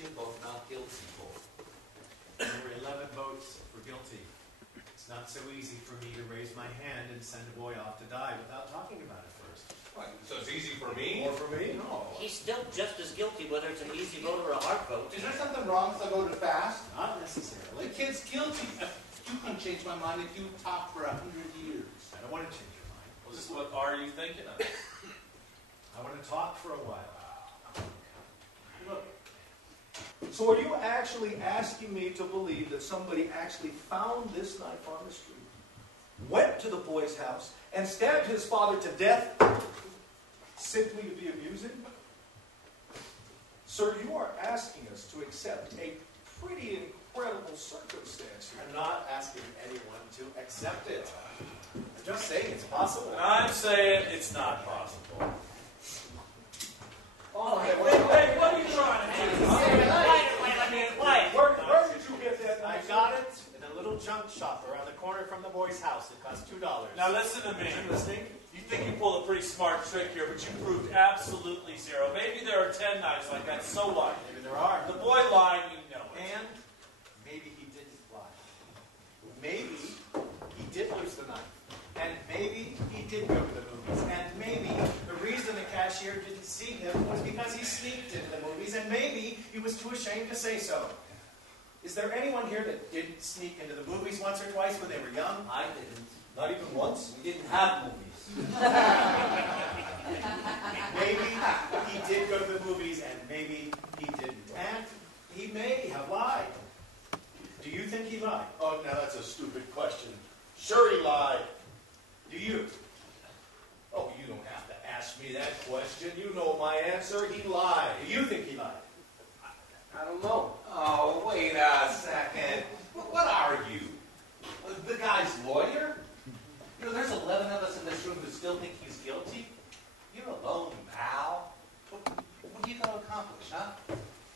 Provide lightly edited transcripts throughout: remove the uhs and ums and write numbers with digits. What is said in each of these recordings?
you vote not guilty for? There were 11 votes for guilty. It's not so easy for me to raise my hand and send a boy off to die without talking about it first. What, so it's easy for me? Or for me? No. He's still just as guilty whether it's an easy vote or a hard vote. Is there something wrong if I voted fast? Not necessarily. The kid's guilty. You can change my mind if you talk for 100 years. I don't want to change your mind. Well, just what are you thinking of? I want to talk for a while. Look. So are you actually asking me to believe that somebody actually found this knife on the street, went to the boy's house, and stabbed his father to death simply to be amusing? Sir, you are asking us to accept a pretty incredible circumstance here. I'm not asking anyone to accept it. I'm just saying it's possible. I'm saying it's not possible. Oh, Hey, what are you trying to do? Quiet. Where did you get that I knife? got it in a little junk shop around the corner from the boy's house. It cost $2. Now listen to me. I'm listening. You think you pulled a pretty smart trick here, but you proved absolutely zero. Maybe there are 10 knives like that, so what? Maybe there are. The boy lied, you know it. And maybe he didn't lie. Maybe he did lose the knife. And maybe he did go to the movies. And maybe the reason the cashier didn't see him was because he sneaked into the movies. And maybe he was too ashamed to say so. Is there anyone here that didn't sneak into the movies once or twice when they were young? I didn't. Not even once? We didn't have movies. Maybe he did go to the movies and maybe he didn't. And he may have lied. Do you think he lied? Oh, now that's a stupid question. Sure he lied. Do you? Oh, you don't have to ask me that question. You know my answer. He lied. Do you think he lied? I don't know. Oh, wait a second. What are you? The guy's lawyer? You know, there's 11 of us in this room who still think he's guilty. You're alone, pal. What are you going to accomplish, huh?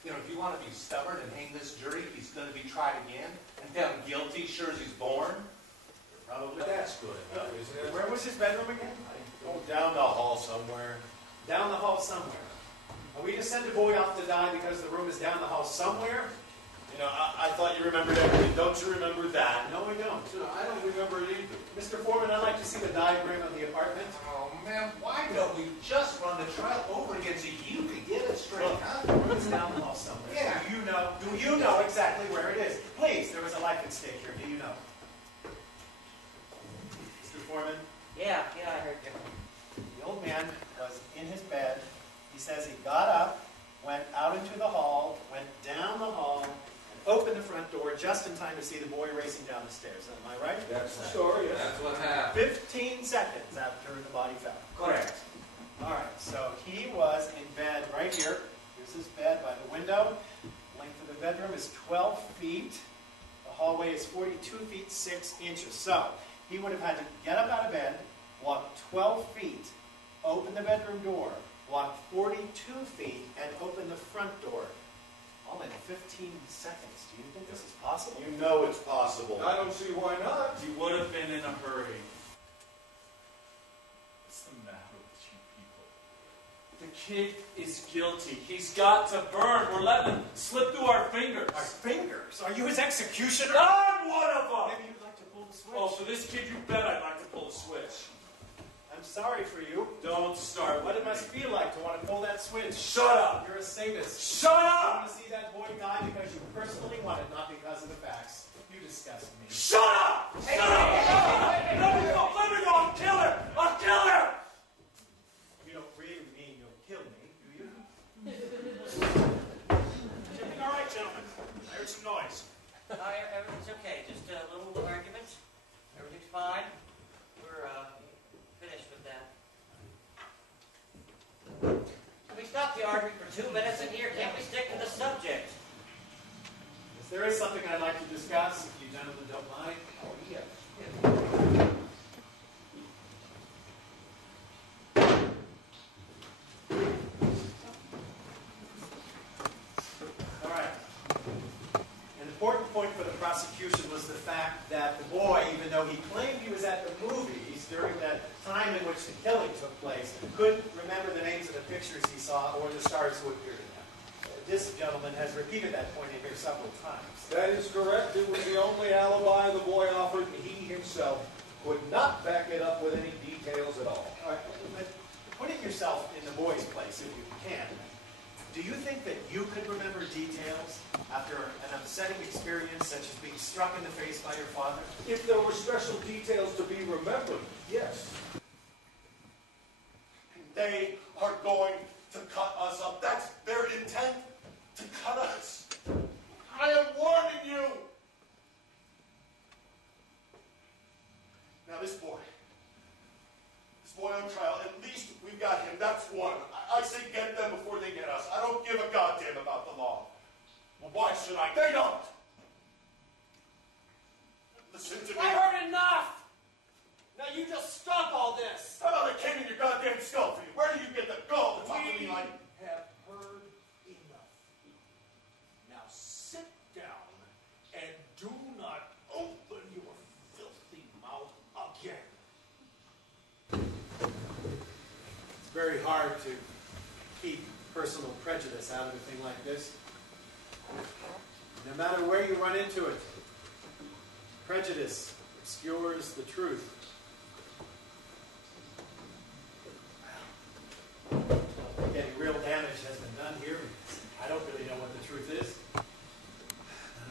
You know, if you want to be stubborn and hang this jury, he's going to be tried again and found guilty, sure as he's born. Probably. That's good enough, isn't it? Where was his bedroom again? Oh, down the hall somewhere. Down the hall somewhere. Are we to send a boy off to die because the room is down the hall somewhere? You know, I thought you remembered everything. Don't you remember that? No, I don't. I don't remember it either. Mr. Foreman, I'd like to see the diagram of the apartment. Oh, man, why don't we just run the trial over again so you can get it straight, huh? The room is down the hall somewhere. Yeah. Do you know exactly where it is? Please, there was a life at stake here. Do you know? Mr. Foreman, Yeah, I heard you. the old man was in his bed. He says he got up, went out into the hall, went down the hall, and opened the front door just in time to see the boy racing down the stairs. Am I right? That's the story. That's what happened. 15 seconds after the body fell. Correct. All right, so he was in bed right here. Here's his bed by the window. Length of the bedroom is 12 feet. The hallway is 42 feet 6 inches. So he would have had to get up out of bed, walk 12 feet, open the bedroom door, walk 42 feet, and open the front door. All in 15 seconds. Do you think this is possible? You know it's possible. I don't see why not. You would have been in a hurry. What's the matter with you people? The kid is guilty. He's got to burn. We're letting him slip through our fingers. Our fingers? Are you his executioner? I'm one of them! Maybe you'd like to pull the switch. Oh, for this kid, you bet I'd like to pull a switch. I'm sorry for you. Don't start What with it must feel like to want to pull that switch. Shut up! You're a sadist. Shut You up! want to see that boy die because you personally want it, not because of the facts. You disgust me. Shut up! Shut up! Let me go! Let me go! I'll kill her! I'll kill her! You don't really mean you'll kill me, do you? Everything all right, gentlemen? I heard some noise. Everything's okay. Just a little argument. Everything's fine. We're finished with that. Can we stop the arguing for 2 minutes in here? Can't we stick to the subject? Yes, there is something I'd like to discuss, if you gentlemen don't mind. Oh, yeah. All right. An important point for the prosecution was the fact that the boy, even though he claimed he was at the movies during that time in which the killing took place, couldn't remember the names of the pictures he saw or the stars who appeared in them. this gentleman has repeated that point in here several times. That is correct. It was the only alibi the boy offered, and he himself could not back it up with any details at all. All right, but putting yourself in the boy's place, if you can, do you think that you could remember details after an upsetting experience such as being struck in the face by your father? If there were special details to be remembered, yes. They are going to cut us up. That's their intent, to cut us. I am warning you. Now this boy on trial, at least we've got him. That's one. I say get them before they get us. I don't give a goddamn about the law. Well, why should I? They don't. Listen to me. I heard enough! Now you just stop all this! How about it came in your goddamn skull for you? Where do you get the gall to talk to me like? Have heard enough. Now sit down and do not open your filthy mouth again. It's very hard to keep personal prejudice out of a thing like this. No matter where you run into it, prejudice obscures the truth. Getting real damage has been done here. I don't really know what the truth is. None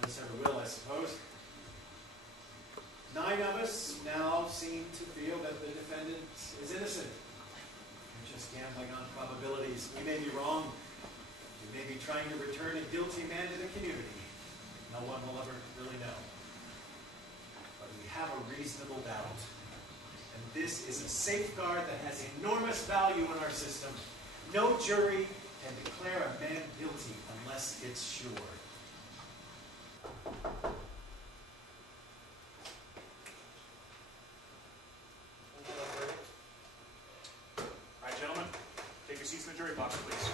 of us ever will, I suppose. 9 of us now seem to feel that the defendant is innocent. We're just gambling on probabilities. We may be wrong. We may be trying to return a guilty man to the community. No one will ever really know. But we have a reasonable doubt. And this is a safeguard that has enormous value in our system. No jury can declare a man guilty unless it's sure. All right, gentlemen, take your seats in the jury box, please.